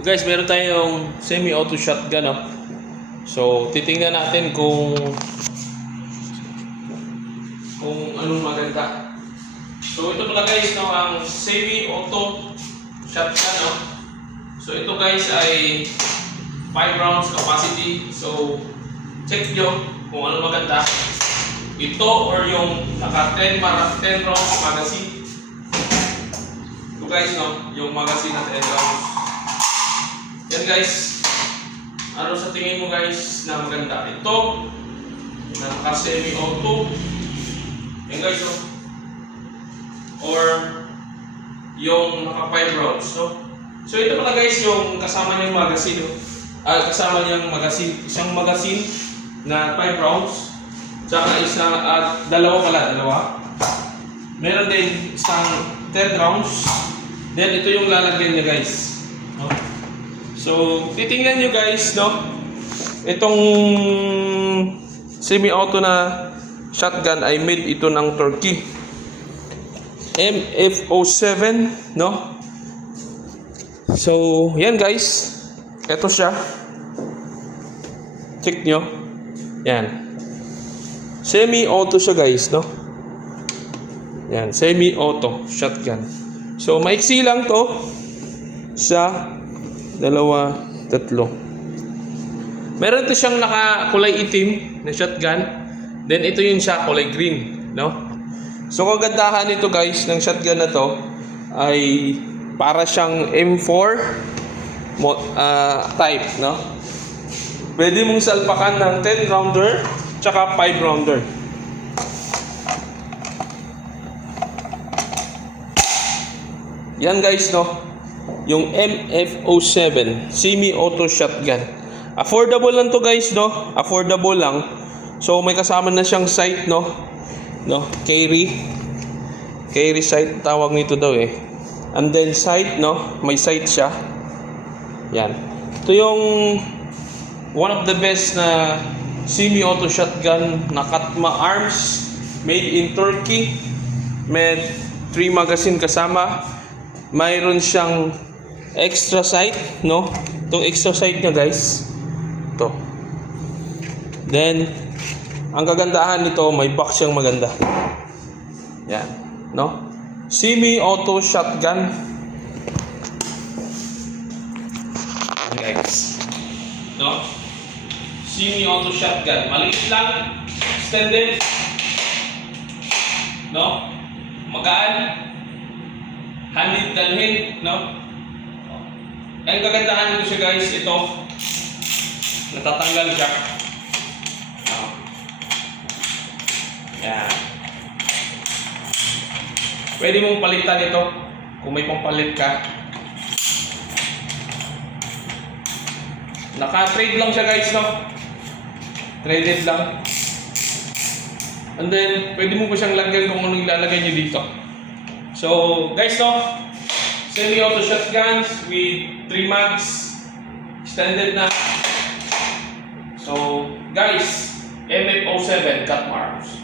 Guys, meron tayong semi-auto shotgun, no? So, titingnan natin kung anong maganda. So, ito pala guys, no, ang semi-auto shotgun, no? So, ito guys ay 5 rounds capacity. So, check nyo kung ano maganda. Ito or yung naka 10 rounds magazine. Ito guys, no, yung magazine na 10 rounds. Yan guys, ano sa tingin mo guys na maganda? Ito, na naka semi-auto. Yan guys, no? Or yung naka 5 rounds, no? So ito pala guys yung kasama niyang magazine, no? Kasama niyang magazine, isang magazine na 5 rounds. Tsaka dalawa. Meron din isang 10 rounds. Then ito yung lalagyan niya guys, no? So, titingnan nyo guys, no? Itong semi-auto na shotgun ay made ito ng Turkey. MF07, no? So, yan guys. Ito siya. Check nyo. Yan. Semi-auto siya guys, no? Yan, semi-auto shotgun. So, maiksi lang to sa 2, 3. Meron to siyang nakakulay itim na shotgun. Then ito yung siya kulay green, no? So kagandahan nito guys ng shotgun na to ay para siyang M4 type, no? Pwede mong salpakan ng 10 rounder tsaka 5 rounder. Yan guys, no? Yung MF07 semi-auto shotgun. Affordable lang to guys, no? Affordable lang. So may kasama na siyang sight, no? Carry sight tawag nito daw eh. And then sight, no? May sight siya. Yan. Ito yung one of the best na semi-auto shotgun na Katma Arms, made in Turkey. May 3 magazine kasama. Mayroon siyang extra sight, no? Itong extra sight niya guys, ito. Then ang kagandahan nito, may box siyang maganda. Yan, no? Semi-auto shotgun. Yan guys, no? Semi-auto shotgun, maliit lang, extended, no? Magaan, handid dalhin, no? Ang kagandahan nito siya guys, ito natatanggal siya. Yan. Pwede mong palitan ito kung may pampalit ka. Naka-trade lang siya guys, no? Traded lang. And then pwede mo pa siyang lagyan kung anong ilalagay niyo dito. So guys, no, semi-auto shotguns with 3 mags, extended na. So guys, MF07 Katma Arms.